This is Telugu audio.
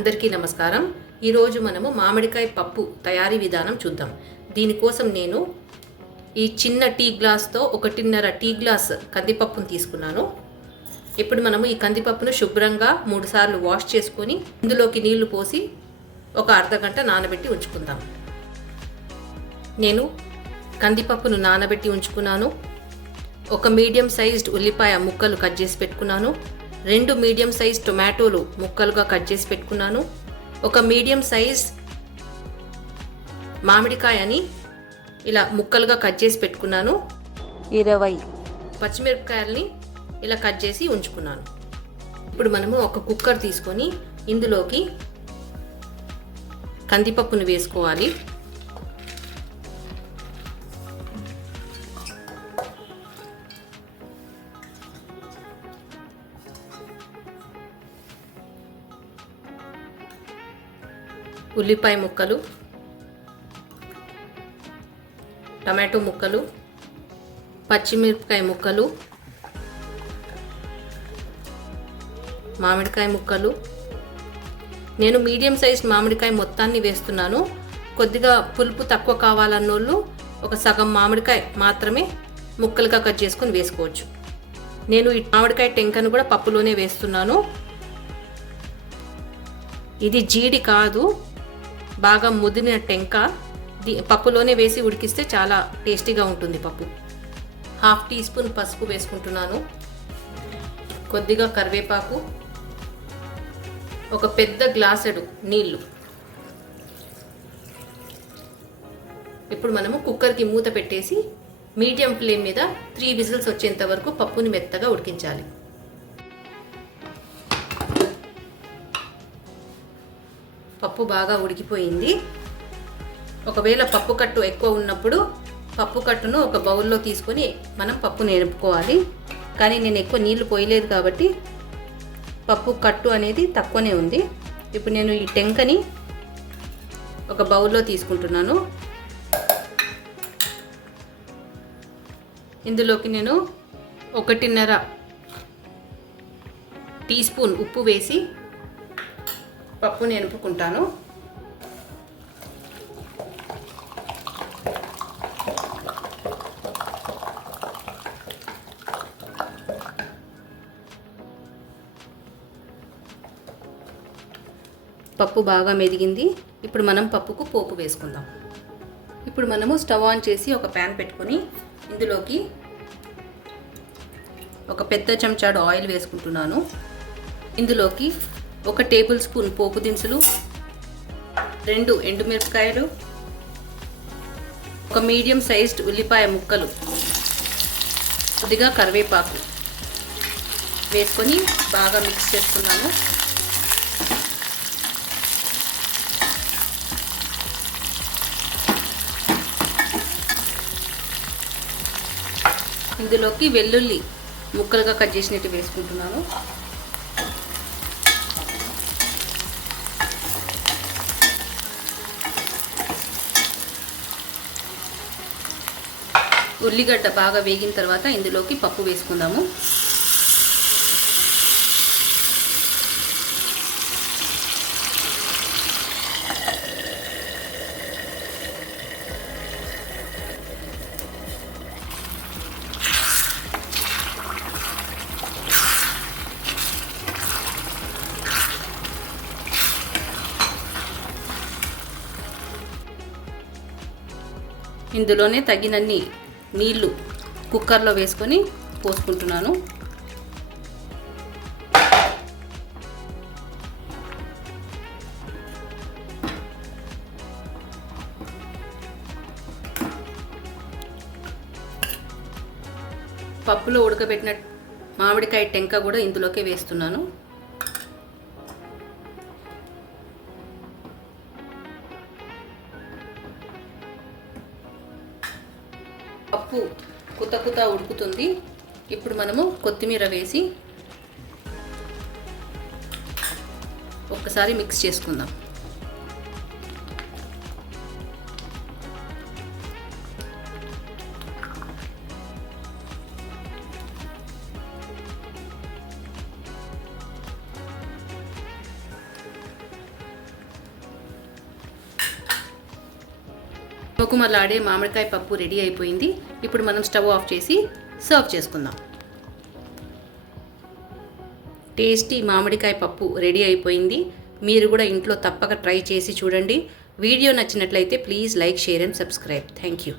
అందరికీ నమస్కారం. ఈరోజు మనము మామిడికాయ పప్పు తయారీ విధానం చూద్దాం. దీనికోసం నేను ఈ చిన్న టీ గ్లాస్తో 1.5 టీ గ్లాస్ కందిపప్పును తీసుకున్నాను. ఇప్పుడు మనము ఈ కందిపప్పును శుభ్రంగా 3 సార్లు వాష్ చేసుకొని ఇందులోకి నీళ్లు పోసి ఒక అర్ధగంట నానబెట్టి ఉంచుకుందాం. నేను కందిపప్పును నానబెట్టి ఉంచుకున్నాను. ఒక మీడియం సైజ్డ్ ఉల్లిపాయ ముక్కలు కట్ చేసి పెట్టుకున్నాను. 2 మీడియం సైజ్ టొమాటోలు ముక్కలుగా కట్ చేసి పెట్టుకున్నాను. ఒక మీడియం సైజ్ మామిడికాయని ఇలా ముక్కలుగా కట్ చేసి పెట్టుకున్నాను. 20 పచ్చిమిరపకాయలని ఇలా కట్ చేసి ఉంచుకున్నాను. ఇప్పుడు మనము ఒక కుక్కర్ తీసుకొని ఇందులోకి కందిపప్పును వేసుకోవాలి. ఉల్లిపాయ ముక్కలు, టమాటో ముక్కలు, పచ్చిమిరపకాయ ముక్కలు, మామిడికాయ ముక్కలు. నేను మీడియం సైజ్ మామిడికాయ మొత్తాన్ని వేస్తున్నాను. కొద్దిగా పులుపు తక్కువ కావాలన్నోళ్ళు ఒక సగం మామిడికాయ మాత్రమే ముక్కలుగా కట్ చేసుకొని వేసుకోవచ్చు. నేను ఈ మామిడికాయ టెంకను కూడా పప్పులోనే వేస్తున్నాను. ఇది జీడి కాదు, బాగా ముదిరిన టెంక. పప్పులోనే వేసి ఉడికిస్తే చాలా టేస్టీగా ఉంటుంది పప్పు. 1/2 టీ స్పూన్ పసుపు వేసుకుంటున్నాను. కొద్దిగా కరివేపాకు, ఒక పెద్ద గ్లాసెడు నీళ్లు. ఇప్పుడు మనము కుక్కర్కి మూత పెట్టేసి మీడియం ఫ్లేమ్ మీద 3 విజిల్స్ వచ్చేంత వరకు పప్పుని మెత్తగా ఉడికించాలి. పప్పు బాగా ఉడికిపోయింది. ఒకవేళ పప్పు కట్టు ఎక్కువ ఉన్నప్పుడు పప్పు కట్టును ఒక బౌల్లో తీసుకొని మనం పప్పుని ఎరుపుకోవాలి. కానీ నేను ఎక్కువ నీళ్లు పోయలేదు కాబట్టి పప్పు కట్టు అనేది తక్కువనే ఉంది. ఇప్పుడు నేను ఈ టెంకని ఒక బౌల్లో తీసుకుంటున్నాను. ఇందులోకి నేను 1.5 టీ స్పూన్ ఉప్పు వేసి పప్పుని ఎనుపుకుంటాను. పప్పు బాగా మెదిగింది. ఇప్పుడు మనం పప్పుకు పోపు వేసుకుందాం. ఇప్పుడు మనము స్టవ్ ఆన్ చేసి ఒక ప్యాన్ పెట్టుకొని ఇందులోకి ఒక పెద్ద చెంచాడు ఆయిల్ వేసుకుంటున్నాను. ఇందులోకి 1 టేబుల్ స్పూన్ పోపు దినుసులు, 2 ఎండుమిరపకాయలు, ఒక మీడియం సైజ్డ్ ఉల్లిపాయ ముక్కలు, కొద్దిగా కరివేపాకు వేసుకొని బాగా మిక్స్ చేసుకున్నాను. ఇందులోకి వెల్లుల్లి ముక్కలుగా కట్ చేసినట్టు వేసుకుంటున్నాను. ఉల్లిగడ్డ బాగా వేగిన తర్వాత ఇందులోకి పప్పు వేసుకుందాము. ఇందులోనే తగినన్ని నీళ్లు కుక్కర్లో వేసుకొని పోసుకుంటున్నాను. పప్పులో ఉడకబెట్టిన మామిడికాయ టెంక కూడా ఇందులోకే వేస్తున్నాను. పప్పు కుత ఉడుకుతుంది. ఇప్పుడు మనము కొత్తిమీర వేసి ఒక్కసారి మిక్స్ చేసుకుందాం. మొకుమలాడే మామిడికాయ పప్పు రెడీ అయిపోయింది. ఇప్పుడు మనం స్టవ్ ఆఫ్ చేసి సర్వ్ చేసుకుందాం. టేస్టీ మామిడికాయ పప్పు రెడీ అయిపోయింది. మీరు కూడా ఇంట్లో తప్పక ట్రై చేసి చూడండి. వీడియో నచ్చినట్లయితే please like, share and subscribe. Thank you.